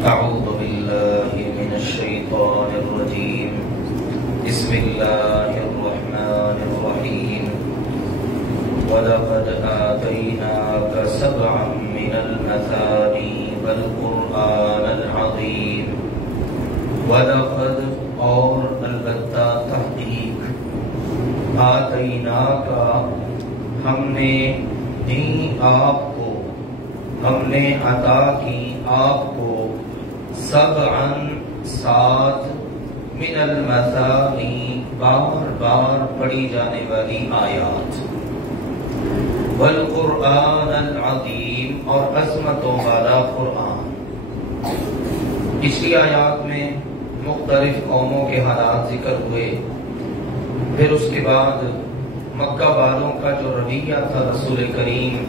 أعوذ بالله من الشيطان الرجيم بسم الله الرحمن الرحيم ولقد آتيناك سبعا من المثاني والقرآن العظيم ولقد اور البتہ تحقیق آتیناکا ہم نے دی آپ کو، ہم نے عطا کی آپ کو سبعاً سات من المثانی بار بار پڑھی جانے والی آیات، والقرآن العظیم اور عظمتوں والا قرآن۔ پچھلی آیات میں مختلف قوموں کے حالات ذکر ہوئے، پھر اس کے بعد مکہ والوں کا جو رویہ تھا رسول کریم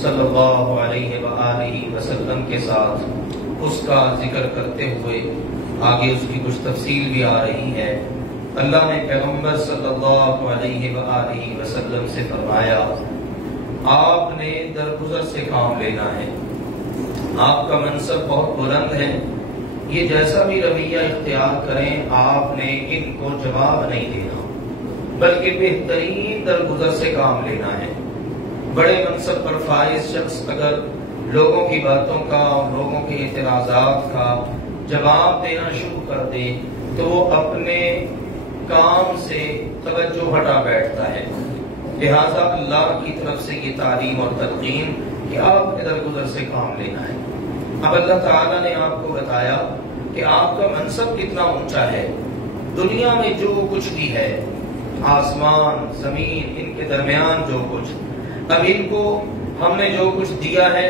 صلی اللہ علیہ وآلہ وسلم کے ساتھ، اس کا ذکر کرتے ہوئے آگے اس کی کچھ تفصیل بھی آ رہی ہے۔ اللہ نے پیغمبر صلی اللہ علیہ وآلہ وسلم سے فرمایا آپ نے درگزر سے کام لینا ہے، آپ کا منصب بہت بلند ہے، یہ جیسا بھی رویہ اختیار کریں آپ نے ان کو جواب نہیں دینا، بلکہ بہترین درگزر سے کام لینا ہے۔ بڑے منصب پر فائز شخص اگر لوگوں کی باتوں کا اور لوگوں کے اعتراضات کا جواب دینا شروع کر دے تو وہ اپنے کام سے توجہ ہٹا بیٹھتا ہے۔ لہذا اللہ کی طرف سے یہ تعلیم اور تلقین کہ آپ ادھر گزر سے کام لینا ہے۔ اب اللہ تعالیٰ نے آپ کو بتایا کہ آپ کا منصب کتنا اونچا ہے، دنیا میں جو کچھ بھی ہے، آسمان زمین ان کے درمیان جو کچھ، اب ان کو ہم نے جو کچھ دیا ہے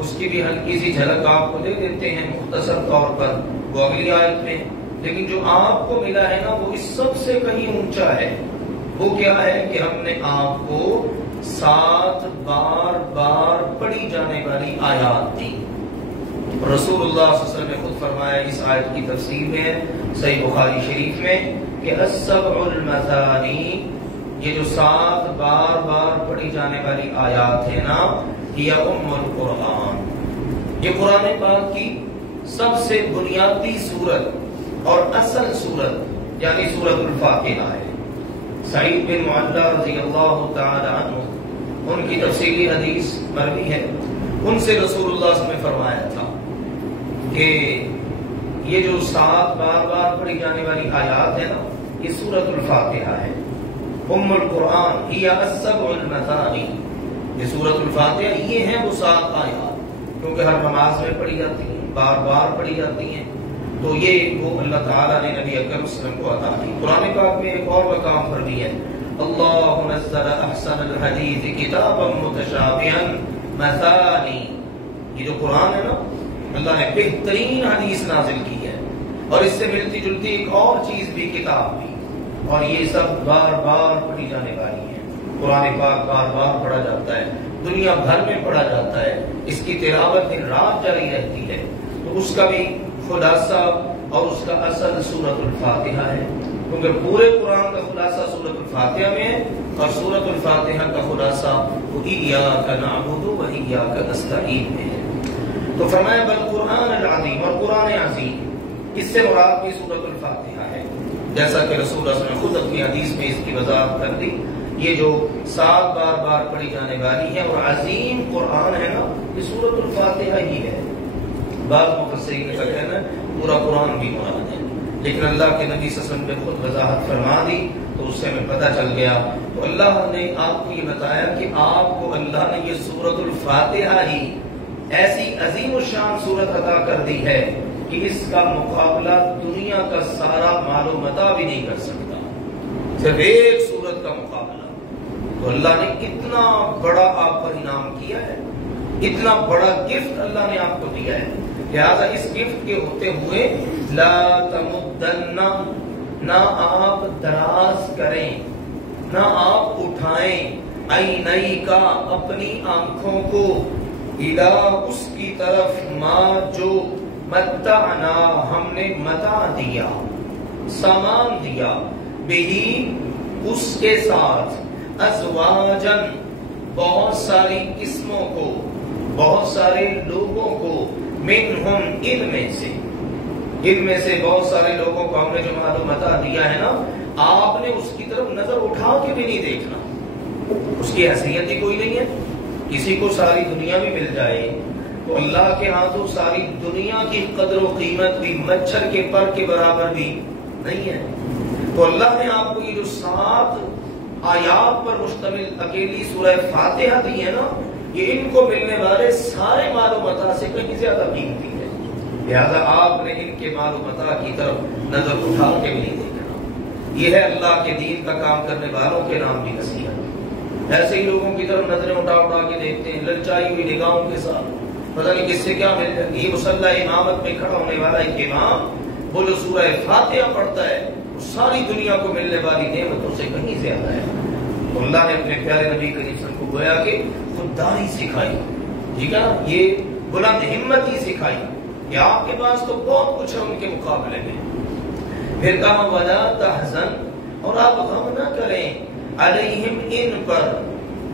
اس کی بھی ہلکی سی جھلک آپ کو دے دیتے ہیں مختصر طور پر، وہ اگلی آیت میں، لیکن جو آپ کو ملا ہے نا وہ اس سب سے کہیں اونچا ہے۔ وہ کیا ہے کہ ہم نے آپ کو 7 بار بار پڑھی جانے والی آیات دی۔ رسول اللہ صلی اللہ علیہ وسلم نے خود فرمایا اس آیت کی تفسیر میں صحیح بخاری شریف میں کہ السبع المثانی، یہ جو 7 بار بار پڑھی جانے والی آیات ہے نا، یہ ام القرآن، یہ قرآن پاک کی سب سے بنیادی سورت اور اصل سورت یعنی سورت الفاتحہ ہے۔ سعید بن معلہ رضی اللہ تعالی عنہ ان کی تفصیلی حدیث مروی ہے، ان سے رسول اللہ صلی اللہ علیہ وسلم نے فرمایا تھا کہ یہ جو 7 بار بار پڑھی جانے والی آیات ہے نا، یہ سورت الفاتحہ ہے۔ ام القرآن ہی السبع المثانی، یہ سورت الفاتحہ یہ ہیں وہ 7 آیات، کیونکہ ہر نماز میں پڑھی جاتی ہیں، بار بار پڑھی جاتی ہیں، تو یہ وہ اللہ تعالیٰ نے نبی اکرم صلی اللہ علیہ وسلم کو عطا کی۔ قرآن پاک میں ایک اور مقام پر بھی ہے اللہ نزل احسن الحدیث کتابا متشابہا مثانی، یہ جو قرآن ہے نا اللہ نے بہترین حدیث نازل کی ہے، اور اس سے ملتی جلتی ایک اور چیز بھی کتاب بھی، اور یہ سب بار بار پڑھی جانے والی ہیں۔ قرآن پاک بار بار پڑھا جاتا ہے، دنیا بھر میں پڑھا جاتا ہے، اس کی تلاوت دن رات جاری رہتی ہے، تو اس کا بھی خلاصہ اور اس کا اصل سورت الفاتحہ ہے، کیونکہ پورے قرآن کا خلاصہ سورت الفاتحہ میں ہے، اور سورت الفاتحہ کا خلاصہ ایاک نعبد و ایاک نستعین میں ہے۔ تو فرمایا بالقرآن العظیم، اور قرآن عظیم اس سے مراد بھی سورت الفاتحہ ہے، جیسا کہ رسول اللہ صلی اللہ علیہ وسلم نے خود اپنی حدیث میں اس کی وضاحت کر دی۔ یہ جو 7 بار بار پڑھی جانے والی ہے اور عظیم قرآن ہے نا، یہ سورت الفاتحہ ہی ہے۔ بعض مفسرین کا کہنا ہے پورا قرآن بھی مراد ہے، لیکن اللہ کے نبی صلی اللہ علیہ وسلم نے خود وضاحت فرما دی تو اس سے ہمیں پتہ چل گیا۔ تو اللہ نے آپ کو یہ بتایا کہ آپ کو اللہ نے یہ سورت الفاتحہ ہی ایسی عظیم الشان سورت عطا کر دی ہے کہ اس کا مقابلہ دنیا کا سارا مال و متاع بھی نہیں کر سکتا، صرف ایک سورت کا مقابلہ۔ تو اللہ نے اتنا بڑا آپ پر انعام کیا ہے، اتنا بڑا گفٹ اللہ نے آپ کو دیا ہے، لہذا اس گفٹ کے ہوتے ہوئے لا تمدن، نہ آپ دراز کریں، نہ آپ اٹھائیں عینئی کا اپنی آنکھوں کو، الا اس کی طرف، ما جو متعنا ہم نے متاع دیا، سامان دیا، بہی اس کے ساتھ، ازواجن بہت ساری قسموں کو، بہت سارے لوگوں کو، منہم ان میں سے بہت سارے لوگوں کو ہم نے جو معلوم عطا دیا ہے نا، آپ نے اس کی طرف نظر اٹھا کے بھی نہیں دیکھنا، اس کی حیثیت ہی کوئی نہیں ہے۔ کسی کو ساری دنیا بھی مل جائے تو اللہ کے ہاں تو ساری دنیا کی قدر و قیمت بھی مچھر کے پر کے برابر بھی نہیں ہے۔ تو اللہ نے آپ کو یہ جو 7 آیات پر مشتمل اکیلی سورہ فاتحہ دی ہے نا، یہ ان کو ملنے والے سارے مال و متاع سے کہیں زیادہ قیمتی ہے، لہذا آپ نے ان کے مال و متاع کی طرف نظر اٹھا کے بھی نہیں دیکھنا۔ یہ ہے اللہ کے دین کا کام کرنے والوں کے نام کی نصیحت۔ ایسے ہی لوگوں کی طرف نظریں اٹھا کے دیکھتے ہیں للچائی ہوئی نگاہوں کے ساتھ، پتہ نہیں کس سے کیا مل جائے۔ یہ مصلی امامت میں کھڑا ہونے والا ایک امام، وہ جو سورہ فاتحہ پڑھتا ہے، ساری دنیا کو ملنے والی نعمتوں سے کہیں زیادہ ہے۔ تو اللہ نے اپنے پیارے نبی کریم صلی اللہ علیہ وسلم کو گویا کہ خودداری سکھائی، ٹھیک ہے نا، یہ بلند ہمت ہی سکھائی کہ آپ کے پاس تو بہت کچھ ہے ان کے مقابلے میں۔ پھر کہا ولا تحزن، اور آپ غم نہ کریں، علیہم ان پر،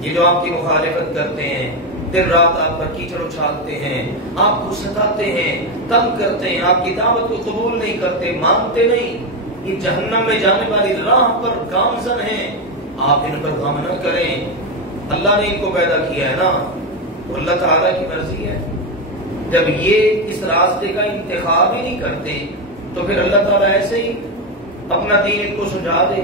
یہ جو آپ کی مخالفت کرتے ہیں، دن رات آپ پر کیچڑ اچھالتے ہیں، آپ کو ستاتے ہیں، تنگ کرتے ہیں، آپ کی دعوت کو قبول نہیں کرتے، مانتے نہیں، یہ جہنم میں جانے والی راہ پر گامزن ہیں، آپ ان پر غم نہ کریں۔ اللہ نے ان کو پیدا کیا ہے نا، تو اللہ تعالیٰ کی مرضی ہے، جب یہ اس راستے کا انتخاب ہی نہیں کرتے تو پھر اللہ تعالیٰ ایسے ہی اپنا دین ان کو سجا دے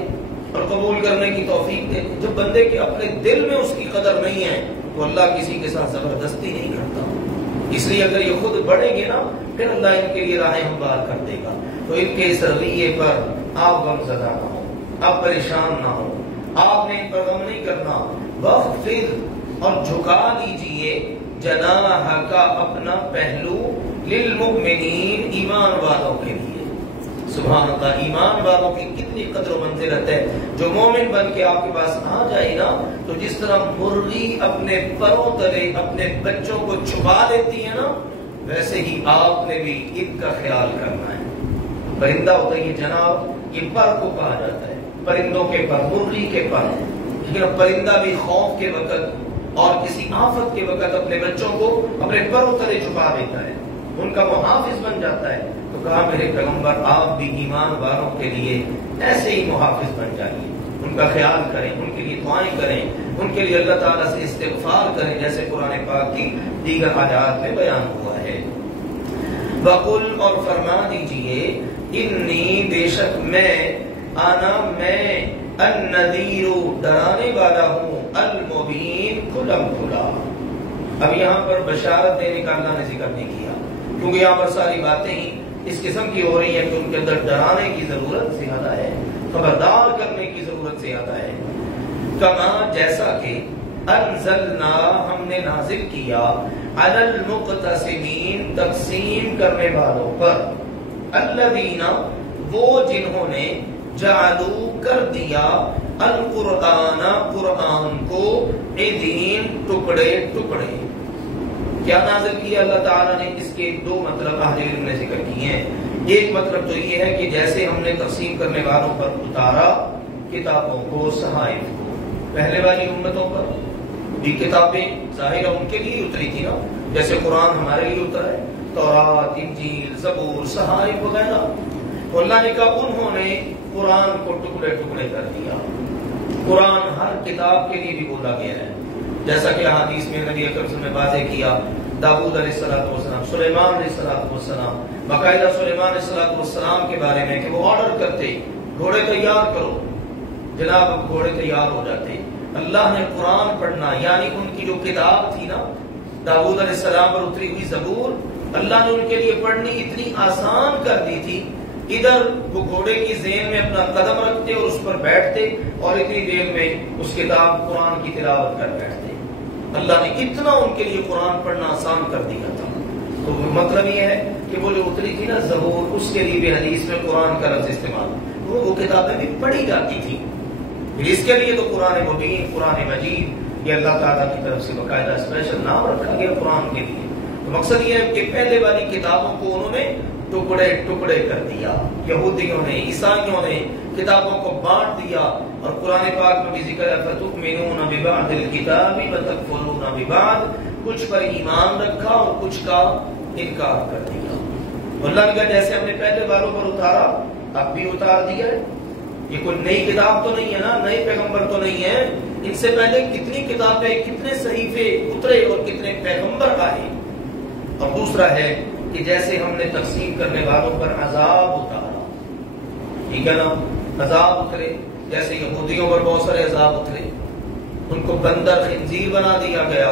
اور قبول کرنے کی توفیق دے۔ جب بندے کے اپنے دل میں اس کی قدر نہیں ہے تو اللہ کسی کے ساتھ زبردستی نہیں کرتا، اس لیے اگر یہ خود بڑھیں گے نا پھر اللہ ان کے لیے راہیں ہموار کر دے گا۔ تو ان کے اس رویے پر آپ غم زدہ نہ ہو، آپ پریشان نہ ہو، آپ نے ان پر غم نہیں کرنا۔ وَخْفِضْ، اور جھکا دیجئے، جناح کا اپنا پہلو، للمؤمنین، ایمان والوں کے لیے۔ سبحان اللہ، ایمان والوں کی کتنی قدر و منزلت ہے۔ جو مومن بن کے آپ کے پاس آ جائے نا، تو جس طرح مرغی اپنے پروں تلے اپنے بچوں کو چھپا لیتی ہے نا، ویسے ہی آپ نے بھی ان کا خیال کرنا ہے۔ پرندہ ہوتا ہے یہ جناب، یہ پر کو کہا جاتا ہے، پرندوں کے پر، مرغی کے پر، لیکن پرندہ بھی خوف کے وقت اور کسی آفت کے وقت اپنے بچوں کو اپنے پروں تلے چھپا دیتا ہے، ان کا محافظ بن جاتا ہے۔ تو کہا میرے پیغمبر آپ بھی ایمان والوں کے لیے ایسے ہی محافظ بن جائیے، ان کا خیال کریں، ان کے لیے دعائیں کریں، ان کے لیے اللہ تعالیٰ سے استغفار کریں، جیسے قرآن پاک کی دیگر آیات میں بیان ہوا ہے۔ وَقُلْ، اور فرما دیجئے، انی، بے شک میں، آنا، میں، النذیر، ڈرانے والا ہوں، المبین، کھلم کھلا۔ اب یہاں پر بشارت دینے کا اللہ نے ذکر نہیں کیا، کیونکہ یہاں پر ساری باتیں ہی اس قسم کی ہو رہی ہیں کہ ان کے اندر ڈرانے کی ضرورت زیادہ ہے، خبردار کرنے کی ضرورت زیادہ ہے۔ کما، جیسا کہ، انزلنا، ہم نے نازل کیا، علی المقتسمین، تقسیم کرنے والوں پر، الذین، وہ جنہوں نے، جعلوا، کر دیا، القرآن، قرآن کو، عیدین، ٹکڑے ٹکڑے۔ کیا نازل کیا اللہ تعالیٰ نے؟ اس کے 2 مطلب اہل علم نے ذکر کیے ہیں۔ ایک مطلب تو یہ ہے کہ جیسے ہم نے تقسیم کرنے والوں پر اتارا کتابوں کو، صحائف کو، پہلے والی امتوں پر بھی کتابیں ظاہر ان کے لیے اتری تھی نا، جیسے قرآن ہمارے لیے اترا ہے، تورات، انجیل، زبور، صحائف وغیرہ۔ تو اللہ نے کہا انہوں نے قرآن کو ٹکڑے ٹکڑے کر دیا۔ قرآن ہر کتاب کے لیے بھی بولا گیا ہے، جیسا کہ حدیث میں نبی اکرم صلی اللہ علیہ وسلم نے واضح کیا، داؤد علیہ السلام، سلیمان علیہ السلام، باقاعدہ سلیمان علیہ السلام کے بارے میں کہ وہ آرڈر کرتے، گھوڑے تیار کرو، جناب گھوڑے تیار ہو جاتے۔ اللہ نے قرآن پڑھنا، یعنی ان کی جو کتاب تھی نا، داؤد علیہ السلام پر اتری ہوئی زبور، اللہ نے ان کے لیے پڑھنی اتنی آسان کر دی تھی، ادھر وہ گھوڑے کی زین میں اپنا قدم رکھتے اور اس پر بیٹھتے اور اتنی دیر میں اس کتاب قرآن کی تلاوت کر بیٹھتے۔ اللہ نے اتنا ان کے لیے قرآن پڑھنا آسان کر دیا تھا۔ تو مطلب یہ ہے کہ وہ جو اتری تھی نا زبور، اس کے لیے بھی حدیث میں قرآن کا لفظ استعمال، وہ کتابیں بھی پڑھی جاتی تھی۔ اس کے لیے تو قرآن مبین، قرآن مجید، یہ اللہ تعالیٰ کی طرف سے باقاعدہ اسپیشل نام رکھا گیا قرآن کے لیے۔ تو مقصد یہ ہے کہ پہلے والی کتابوں کو انہوں نے ٹکڑے ٹکڑے کر دیا، یہودیوں نے، عیسائیوں نے کتابوں کو بانٹ دیا، اور قرآن پاک میں بھی ذکر ہے فَتُؤْمِنُونَ بِبَعْضِ الْكِتَابِ وَتَكْفُرُونَ بِبَعْضِ، کچھ پر ایمان رکھا اور کچھ کا انکار کر دیا. اللہ نے کہا جیسے ہم نے پہلے والوں پر اتارا اب بھی اتار دیا ہے. یہ کوئی نئی کتاب تو نہیں ہے نا, نئے پیغمبر تو نہیں ہے. ان سے پہلے کتنی کتابیں, کتنے صحیفے اترے اور کتنے پیغمبر آئے. اور دوسرا ہے کہ جیسے ہم نے تقسیم کرنے والوں پر عذاب اتارا, ٹھیک ہے نا, عذاب اترے, جیسے یہودیوں پر بہت سارے عذاب اترے, ان کو بندر خنزیر بنا دیا گیا,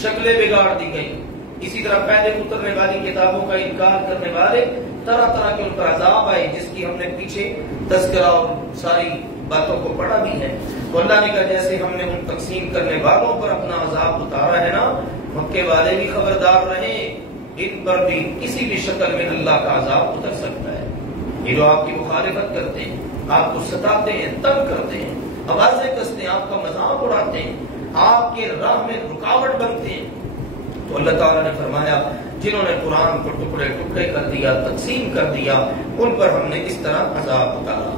شکلیں بگاڑ دی گئی. اسی طرح پہلے اترنے والی کتابوں کا انکار کرنے والے طرح طرح کے ان پر عذاب آئے, جس کی ہم نے پیچھے تذکرہ اور ساری باتوں کو پڑھا بھی ہے. تو اللہ نے کہا جیسے ہم نے ان تقسیم کرنے والوں پر اپنا عذاب اتارا ہے نا, مکے والے بھی خبردار رہیں, ان پر بھی کسی بھی شکل میں اللہ کا عذاب اتر سکتا ہے. یہ جو آپ کی مخالفت کرتے ہیں, آپ کو ستاتے ہیں, تنگ کرتے ہیں, آوازیں کستے ہیں, آپ کا مذاق اڑاتے ہیں, آپ کے راہ میں رکاوٹ بنتے ہیں, تو اللہ تعالیٰ نے فرمایا جنہوں نے قرآن کو ٹکڑے ٹکڑے کر دیا, تقسیم کر دیا, ان پر ہم نے اس طرح عذاب اتارا.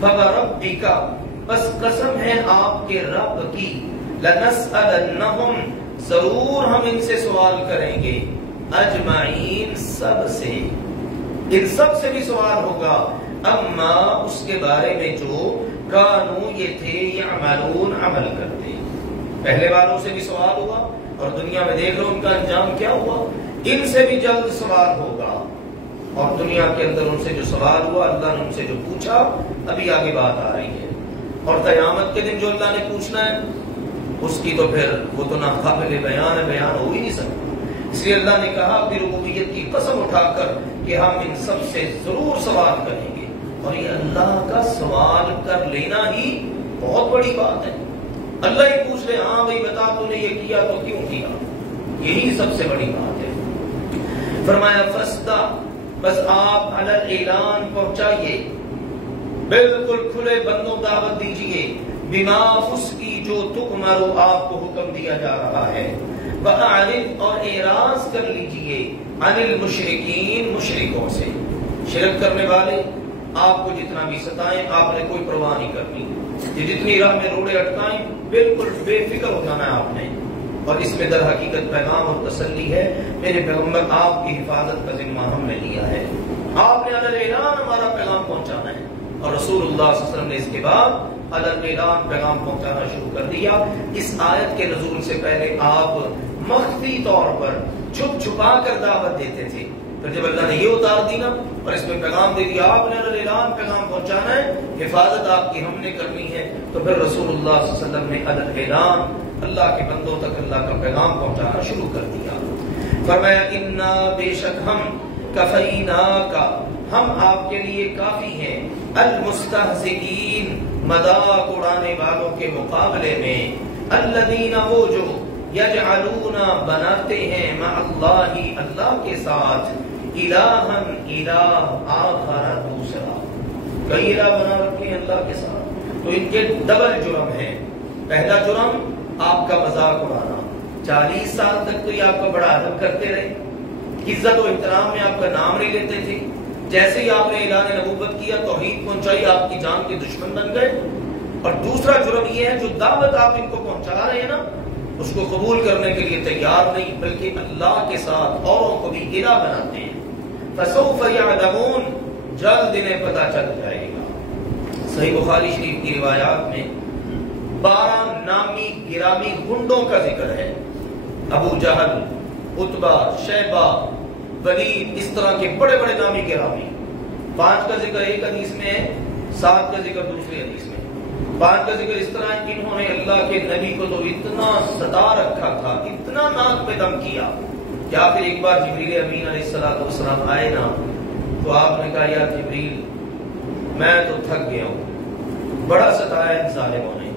فَوَرَبِّكَ, بس قسم ہے آپ کے رب کی, لَنَسْأَلَنَّهُمْ, ضرور ہم ان سے سوال کریں گے, اجمعین, سب سے, ان سب سے بھی سوال ہوگا, اما, اس کے بارے میں جو کانو یہ تھے یعملون, عمل کرتے. پہلے والوں سے بھی سوال ہوا اور دنیا میں دیکھ رہے ان کا انجام کیا ہوا. ان سے بھی جلد سوال ہوگا, اور دنیا کے اندر ان سے جو سوال ہوا, اللہ نے ان سے جو پوچھا, ابھی آگے بات آ رہی ہے. اور قیامت کے دن جو اللہ نے پوچھنا ہے اس کی تو پھر وہ تو ناقابل بیان ہے, بیان ہو ہی نہیں سکتا. اس لیے اللہ نے کہا اپنی ربوبیت کی قسم اٹھا کر کہ ہم ان سب سے ضرور سوال کریں گے. اور یہ اللہ کا سوال کر لینا ہی بہت بڑی بات ہے. اللہ ہی پوچھ لے, ہاں بھائی بتا تو نے یہ کیا تو کیوں کیا, یہی سب سے بڑی بات ہے. فرمایا فستا, بس آپ علی الاعلان پہنچائیے, بالکل کھلے بندوں دعوت دیجئے, بما, اس کی جو تؤمرو, آپ کو حکم دیا جا رہا ہے, وَأَعْرِضْ, اور اعراض کر لیجئے, عن المشرکین, مشرکوں سے. شرک کرنے والے آپ کو جتنا بھی ستائیں آپ نے کوئی پرواہ نہیں کرنی, یہ جتنی راہ میں روڑے اٹکائیں بالکل بے فکر ہو جانا ہے آپ نے. اور اس میں در حقیقت پیغام اور تسلی ہے, میرے پیغمبر آپ کی حفاظت کا ذمہ ہم نے لیا ہے, آپ نے علی الاعلان ہمارا پیغام پہنچانا ہے. اور رسول اللہ صلی اللہ علیہ وسلم نے اس کے بعد علی الاعلان پیغام پہنچانا شروع کر دیا. اس آیت کے نزول سے پہلے آپ مخفی طور پر چھپ چھپا کر دعوت دیتے تھے. پھر جب اللہ نے یہ اتار دی نا اور اس میں پیغام دے دیا, آپ نے علی الاعلان پیغام پہنچانا ہے, حفاظت آپ کی ہم نے کرنی ہے, تو پھر رسول اللہ صلی اللہ علیہ وسلم نے علی الاعلان اللہ کے بندوں تک اللہ کا پیغام پہنچانا شروع کر دیا. فرمایا انا, بے شک ہم, کفیناکا, ہم آپ کے لیے کافی ہیں, المستہزئین, مذاق اڑانے والوں کے مقابلے میں, الذین, وہ جو, یجعلون, بناتے ہیں, مع اللہ, اللہ کے ساتھ, الہا, الہ, آخر, دوسرا, کئی الہ بنا رکھے ہیں اللہ کے ساتھ. تو ان کے ڈبل جرم ہے. پہلا جرم آپ کا مذاق اڑانا, 40 سال تک تو یہ آپ کا بڑا ادب کرتے رہے, عزت و احترام میں آپ کا نام نہیں لیتے تھے, جیسے ہی آپ نے اعلان نبوت کیا, توحید پہنچائی, آپ کی جان کے دشمن بن گئے. اور دوسرا جرم یہ ہے جو دعوت آپ ان کو پہنچا رہے ہیں نا, اس کو قبول کرنے کے لیے تیار نہیں, بلکہ اللہ کے ساتھ اوروں کو بھی الہ بناتے ہیں. فسوف یعلمون, جلد انہیں پتہ چل جائے گا. صحیح بخاری شریف کی روایات میں 12 نامی گرامی گنڈوں کا ذکر ہے. ابو جہل, عتبہ, شیبہ, ولید, اس طرح کے بڑے بڑے نامی گرامی. 5 کا ذکر ایک حدیث میں ہے, 7 کا ذکر دوسری حدیث میں. 5 کا ذکر اس طرح ہے کہ انہوں نے اللہ کے نبی کو تو اتنا ستا رکھا تھا, اتنا ناک پہ دم کیا, یا پھر ایک بار جبریل امین علیہ السلام آئے نا, تو آپ نے کہا یا جبریل میں تو تھک گیا ہوں, بڑا ستایا ان ظالموں نے.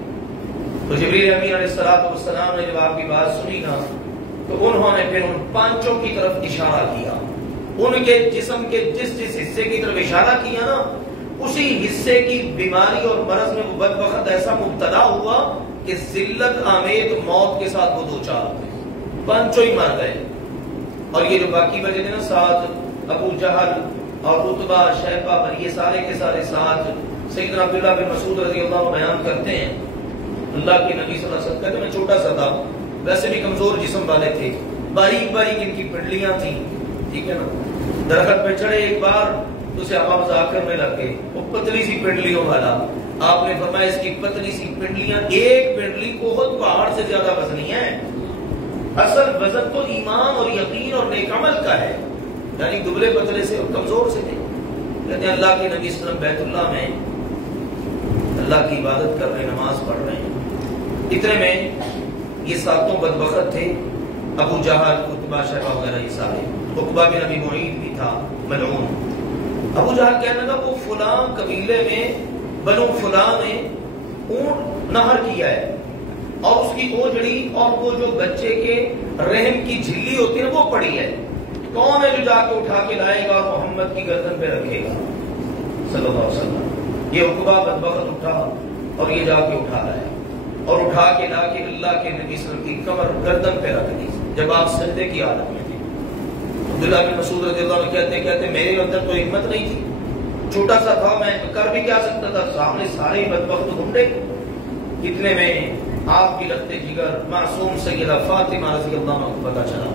تو جبریل امین علیہ السلام نے جب آپ کی بات سنی نا, تو انہوں نے پھر ان 5 کی طرف اشارہ کیا, ان کے جسم کے جس حصے کی طرف اشارہ کیا نا, اسی حصے کی بیماری اور مرض میں وہ بدبخت ایسا مبتلا ہوا کہ ذلت آمیز موت کے ساتھ وہ 2-4 ہوئے, 5 ہی مر گئے. اور یہ جو باقی بچے تھے نا 7, ابو جہل اور عتبہ, شیبہ, پر یہ سارے کے سارے 7, سیدنا عبداللہ بن مسعود رضی اللہ عنہ بیان کرتے ہیں, اللہ کے نبی صلی اللہ علیہ وسلم کہتے ہیں میں چھوٹا سا تھا, ویسے بھی کمزور جسم والے تھے, باریک باریک ان کی پنڈلیاں تھیں, ٹھیک ہے نا, درخت پہ چڑھے ایک بار تو اسے ہوا مذاق کرنے لگ گئے, وہ پتلی سی پنڈلیوں والا. آپ نے فرمایا اس کی پتلی سی پنڈلیاں, ایک پنڈلی احد پہاڑ سے زیادہ وزنی ہے. اصل وزن تو ایمان اور یقین اور نیک عمل کا ہے, یعنی دبلے پتلے سے اور کمزور سے نہیں. کہتے ہیں اللہ کے نبی صلی اللہ علیہ وسلم بیت اللہ میں اللہ کی عبادت کر رہے, نماز پڑھ رہے ہیں. اتنے میں یہ ساتوں بدبخت تھے, ابو جہل, عتبہ, شیبہ وغیرہ یہ سارے. عقبہ بن ابی معیط بھی تھا ملعون. ابو جہل کہنے لگا وہ فلاں قبیلے میں بنو فلاں نے اونٹ نہر کیا ہے اور اس کی اوجڑی اور وہ جو بچے کے رحم کی جھلی ہوتی ہے وہ پڑی ہے, کون ہے جو جا کے اٹھا کے لائے گا اور محمد کی گردن پہ رکھے گا صلی اللہ علیہ وسلم. یہ عقبہ بدبخت اٹھا اور یہ جا کے اٹھا لایا اور اٹھا کے لا کے اللہ کے نبی صلی اللہ علیہ وسلم کی کمر گردن پہ رکھ دی جب آپ سجدے کی حالت میں تھے. عبداللہ بن مسعود رضی اللہ عنہ کہتے میرے اندر تو ہمت نہیں تھی, چھوٹا سا تھا, میں کر بھی کیا سکتا تھا, سامنے سارے بدبخت ڈھونڈے. اتنے میں آپ کی لخت جگر معصوم سیدہ فاطمہ رضی اللہ عنہ کو پتہ چلا,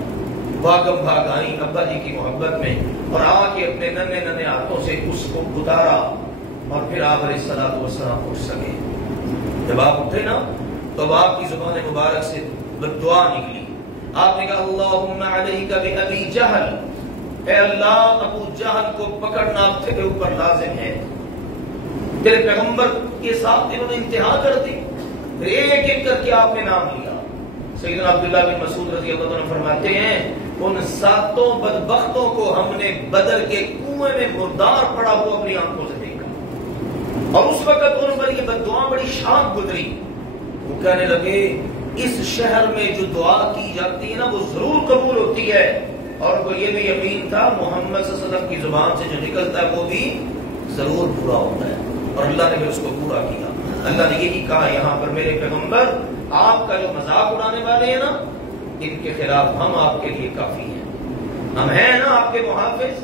بھاگم بھاگ آئی ابا جی کی محبت میں اور آ کے اپنے ننھے ننھے ہاتھوں سے اس کو اتارا اور پھر آپ علیہ الصلوۃ والسلام اٹھ سکے. جب آپ اٹھے نا تو آپ کی زبان مبارک سے دعا نکلی. آپ نے کہا اللہم علیک بأبی جہل, اے اللہ ابو جہل کو پکڑنا آپ کے اوپر لازم ہے. تیرے پیغمبر کے ساتھ انہوں نے انتہا کر دی. ایک ایک کر کے آپ نے نام لیا. سیدنا عبداللہ بن مسعود رضی اللہ عنہ فرماتے ہیں ان ساتوں بدبختوں کو ہم نے بدر کے کنویں میں مردار پڑا ہوا اپنی آنکھوں سے دیکھا اور اس وقت ان پر یہ بددعا بڑی شاق گزری. وہ کہنے لگے اس شہر میں جو دعا کی جاتی ہے نا وہ ضرور قبول ہوتی ہے, اور وہ یہ بھی یقین تھا محمد صلی اللہ علیہ وسلم کی زبان سے جو نکلتا ہے وہ بھی ضرور پورا ہوتا ہے, اور اللہ نے بھی اس کو پورا کیا. اللہ نے یہی کہا یہاں پر میرے پیغمبر آپ کا جو مذاق اڑانے والے ہیں نا ان کے خلاف ہم آپ کے لیے کافی ہیں, ہم ہیں نا آپ کے محافظ.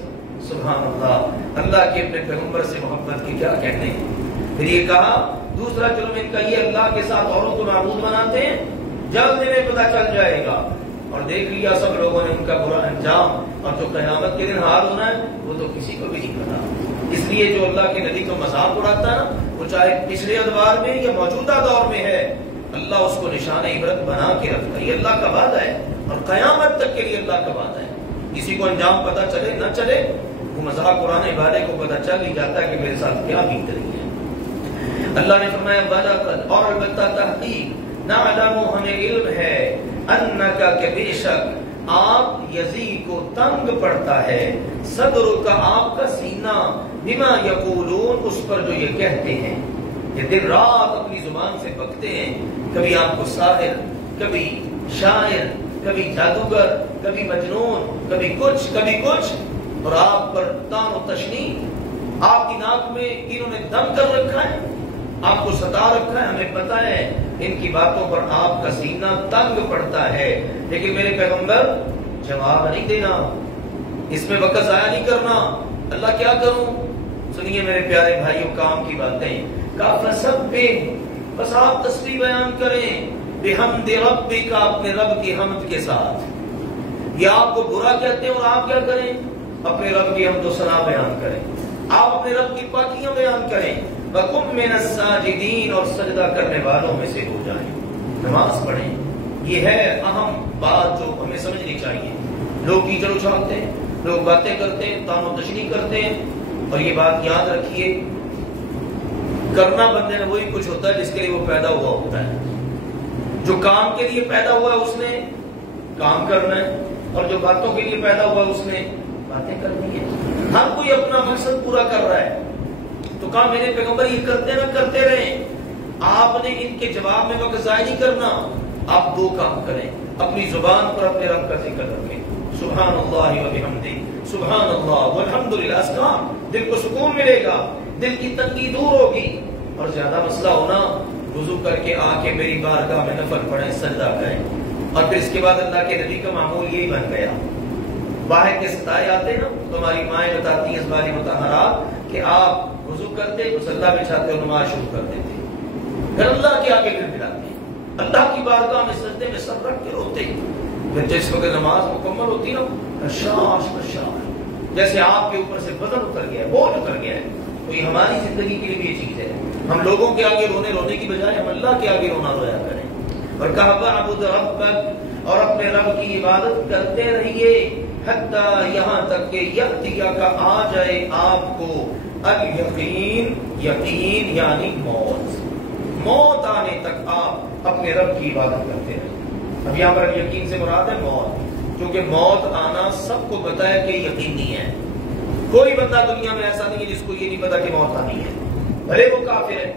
سبحان اللہ, اللہ کے اپنے پیغمبر سے محبت کی کیا کہنے ہیں. پھر یہ کہا دوسرا جرم ان کا یہ اللہ کے ساتھ اوروں کو معبود بناتے ہیں, جلد انہیں پتہ چل جائے گا. اور دیکھ لیا سب لوگوں نے ان کا برا انجام, اور جو قیامت کے دن حال ہونا ہے وہ تو کسی کو بھی نہیں پتا. اس لیے جو اللہ کے نبی کو مذاق اڑاتا ہے نا وہ چاہے پچھلے ادوار میں یا موجودہ دور میں ہے, اللہ اس کو نشان عبرت بنا کے رکھتا ہے. یہ اللہ کا وعدہ ہے اور قیامت تک کے لیے اللہ کا وعدہ ہے. کسی کو انجام پتہ چلے نہ چلے, وہ مذاق اڑانے والے کو پتہ چل ہی جاتا ہے کہ میرے ساتھ کیا بیت رہی ہے. اللہ نے فرمایا وَلَقَدْ اور البتہ تحقیق نعلم ہمیں علم ہے انکا کہ بے شک آپ یزید کو تنگ پڑتا ہے صدر کا آپ کا سینہ بما یقولون اس پر جو یہ کہتے ہیں. یہ دن رات اپنی زبان سے بکتے ہیں, کبھی آپ کو ساحر, کبھی شاعر, کبھی جادوگر, کبھی مجنون, کبھی کچھ, اور آپ پر تان و تشنیع, آپ کی ناک میں انہوں نے دم کر رکھا ہے, آپ کو ستا رکھا ہے. ہمیں پتا ہے ان کی باتوں پر آپ کا سینہ تنگ پڑتا ہے, لیکن میرے پیغمبر جواب نہیں دینا, اس میں وقت ضائع نہیں کرنا. اللہ کیا کروں؟ سنیے میرے پیارے بھائیوں کام کی باتیں. بس آپ تسبیح بیان کریں بحمد ربک, اپنے رب کی حمد کے ساتھ. یہ آپ کو برا کہتے ہیں اور آپ کیا کریں؟ اپنے رب کی حمد و ثنا بیان کریں, آپ اپنے رب کی پاکیاں بیان کریں. وَقُمْ مِنَ السَّاجِدِينَ اور سجدہ کرنے والوں میں سے ہو جائیں, نماز پڑھیں. یہ ہے اہم بات جو ہمیں سمجھنی چاہیے. لوگ کیچڑ اچھالتے ہیں, لوگ باتیں کرتے ہیں, تان و تشنیع کرتے ہیں, اور یہ بات یاد رکھیے کرنا بندے نے وہی کچھ ہوتا ہے جس کے لیے وہ پیدا ہوا ہوتا ہے. جو کام کے لیے پیدا ہوا ہے اس نے کام کرنا ہے, اور جو باتوں کے لیے پیدا ہوا ہے اس نے باتیں کرنی ہے. ہر کوئی اپنا مقصد پورا کر رہا ہے, تو کام میرے پیغمبر یہ کرتے نہ کرتے رہیں. آپ نے ان کے جواب میں وقت ضائع نہیں کرنا. آپ دو کام کریں, اپنی زبان پر اپنے رب کا ذکر رکھیں, سبحان اللہ و بحمدہ, سبحان اللہ والحمدللہ. اس کام دل کو سکون ملے گا, دل کی تنگی دور ہوگی. اور زیادہ مسئلہ ہونا وضو کر کے آ کے میری بارگاہ میں نفل پڑھیں, سجدہ کریں. اور پھر اس کے بعد اللہ کے نبی کا معمول یہی بن گیا. باہر کے ستائے آتے نا تو ہماری مائیں بتاتی ہیں ازواج مطہرات کہ آپ وضو کرتے, مصلی بچھاتے اور نماز شروع کر دیتے, پھر اللہ کے آگے گر گراتے, اللہ کی بارگاہ میں سجدے میں سر رکھ کے روتے. پھر جس وقت نماز مکمل ہوتی نا خشاش جیسے آپ کے اوپر سے وزن اتر گیا ہے، بوجھ اتر گیا ہے. تو یہ ہماری زندگی کے لیے بھی یہ چیز ہے. ہم لوگوں کے آگے رونے کی بجائے ہم اللہ کے آگے رویا کریں. اور کہا وَاعْبُدْ رَبَّكَ، اور اپنے رب کی عبادت کرتے رہیے حتیٰ یہاں تک کہ یأتیک آ جائے آپ کو الیقین، یقین یعنی موت آنے تک آپ اپنے رب کی عبادت کرتے رہیں. اب یہاں پر یقین سے مراد ہے موت، کیونکہ موت آنا سب کو پتا ہے کہ یقینی ہے. کوئی بندہ دنیا میں ایسا نہیں ہے جس کو یہ نہیں پتا کہ موت آنی ہے. بھلے وہ کافر ہے،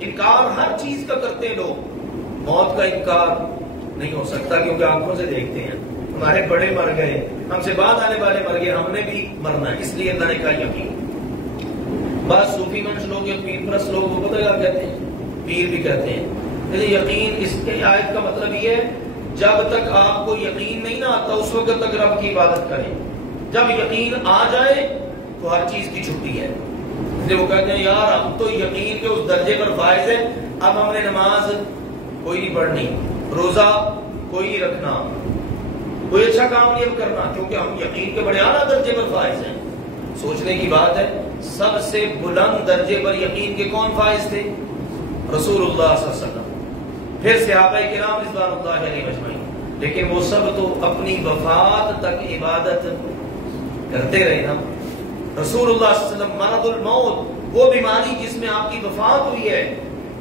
انکار ہر چیز کا کرتے ہیں لوگ، موت کا انکار نہیں ہو سکتا کیونکہ آنکھوں سے دیکھتے ہیں. ہمارے بڑے مر گئے، ہم سے بعد آنے والے مر گئے، ہم نے بھی مرنا ہے، اس لیے اللہ نے کہا یقین. بعض صوفی منش لوگ یا پیر پرست لوگ وہ پتہ کیا کہتے ہیں، پیر بھی کہتے ہیں یقین. اس کے آیت کا مطلب یہ ہے جب تک آپ کو یقین نہیں نہ آتا اس وقت تک رب کی عبادت کریں. جب یقین آ جائے تو ہر چیز کی چھٹی ہے. وہ کہتے ہیں یار ہم تو یقین کے اس درجے پر فائز ہیں، اب ہم نے نماز کوئی نہیں پڑھنی، روزہ کوئی نہیں رکھنا، کوئی اچھا کام نہیں اب کرنا، کیونکہ ہم یقین کے بڑے اعلیٰ درجے پر فائز ہیں. سوچنے کی بات ہے، سب سے بلند درجے پر یقین کے کون فائز تھے؟ رسول اللہ صلی اللہ علیہ وسلم، پھر صحابہ کرام رضوان اللہ علیہم اجمعین. لیکن وہ سب تو اپنی وفات تک عبادت کرتے رہے نا. رسول اللہ صلی اللہ علیہ وسلم مرض الموت، وہ بیماری جس میں آپ کی وفات ہوئی ہے،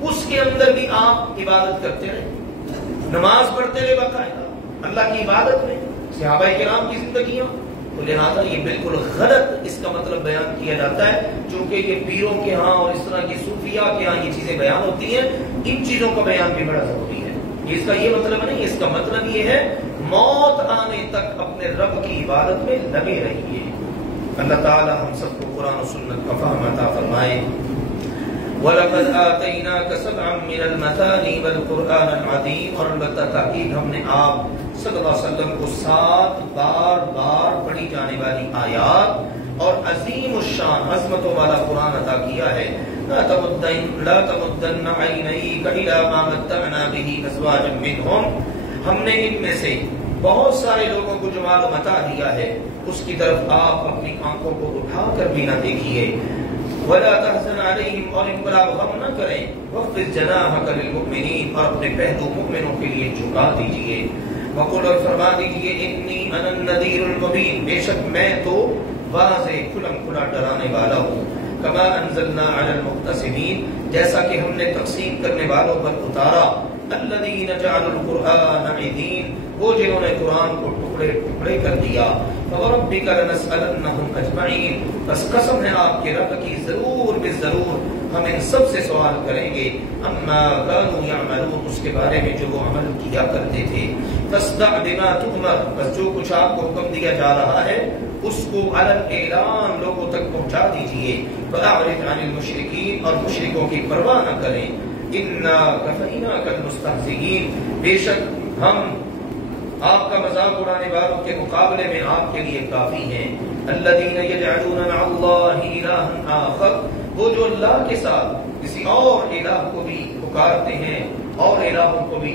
اس کے اندر بھی آپ عبادت کرتے رہے، نماز پڑھتے رہے باقاعدہ اللہ کی عبادت میں. صحابہ کرام کی زندگیوں تو لہٰذا یہ بالکل غلط اس کا مطلب بیان کیا جاتا ہے، چونکہ یہ پیروں کے ہاں اور اس طرح کی صوفیاء کے ہاں یہ چیزیں بیان ہوتی ہیں. ان چیزوں کا بیان بھی بڑا ضروری ہے. اس کا یہ مطلب نہیں، اس کا مطلب یہ ہے موت آنے تک اپنے رب کی عبادت میں لگے رہیے. اللہ تعالی ہم سب کو قرآن و سنت کا فہم عطا فرمائے. وَلَقَدْ آتَيْنَاكَ سَبْعًا مِّنَ الْمَثَانِي وَالْقُرْآنَ الْعَظِيمَ، اور البتہ تحقیق ہم نے آپ صلی اللہ علیہ وسلم کو 7 بار پڑھی جانے والی آیات اور عظیم الشان عظمتوں والا قرآن عطا کیا ہے. لا تمدن عینیک الی ما متعنا به ازواجا منهم، ہم نے ان میں سے بہت سارے لوگوں کو جو مال و متاع دیا ہے اس کی طرف آپ اپنی آنکھوں کو اٹھا کر بھی نہ دیکھیے. ولا تحزن علیہم، اور ان پر آپ غم نہ کریں. واخفض جناحک للمؤمنین، اور اپنے پہلو مؤمنوں کے لیے جھکا دیجیے. وقل، اور فرما دیجیے انی انا النذیر المبین، بے شک میں تو واضح کھلم کھلا ڈرانے والا ہوں. کما انزلنا علی المقتسمین، جیسا کہ ہم نے تقسیم کرنے والوں پر اتارا. الذین جعلوا القرآن عضین، وہ جنہوں نے قرآن کو ٹکڑے ٹکڑے کر دیا. فوربک لنسألنہم اجمعین، بس قسم ہے آپ کے رب کی ضرور بالضرور ہم ان سب سے سوال کریں گے. اما كانوا يعملون، اس کے بارے میں جو وہ عمل کیا کرتے تھے. فاصدع بما تؤمر، بس جو کچھ آپ کو حکم دیا جا رہا ہے اس کو علن اعلان لوگوں تک پہنچا دیجیے. فاعرض عن المشرکین، اور مشرکوں کی پرواہ نہ کریں. انا کفیناک المستہزئین، بے شک ہم آپ کا مذاق اڑانے والوں کے مقابلے میں آپ کے لیے کافی ہیں. الذین یجعلون مع اللہ الہا آخر، وہ جو اللہ کے ساتھ کسی اور الہ کو بھی پکارتے ہیں اور الہوں کو بھی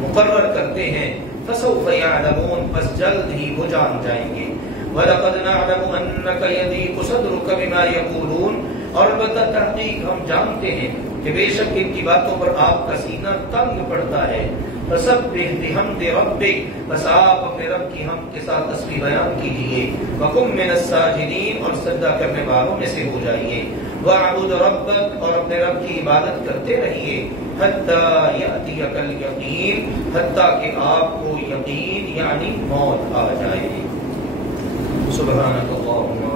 مقرر کرتے ہیں. فسوف یعلمون، بس جلد ہی وہ جان جائیں گے. وَلَقَدْ نَعْلَمُ أَنَّكَ يَضِيقُ صَدْرُكَ بِمَا يَقُولُونَ، اور البتہ تحقیق ہم جانتے ہیں کہ بے شک ان کی باتوں پر آپ کا سینہ تنگ پڑتا ہے. فَسَبِّحْ بِحَمْدِ رَبِّكَ، بس آپ اپنے رب کی حمد کے ساتھ تسبیح بیان کیجیے. وَقُم مِّنَ السَّاجِدِينَ، اور سجدہ کرنے والوں میں سے ہو جائیے. وَاعْبُدْ رَبَّكَ، اور اپنے رب کی عبادت کرتے رہیے. حَتَّى يَأْتِيَكَ الْيَقِينُ، حتیٰ کہ آپ کو یقین یعنی موت آ جائے. سبحانک اللہم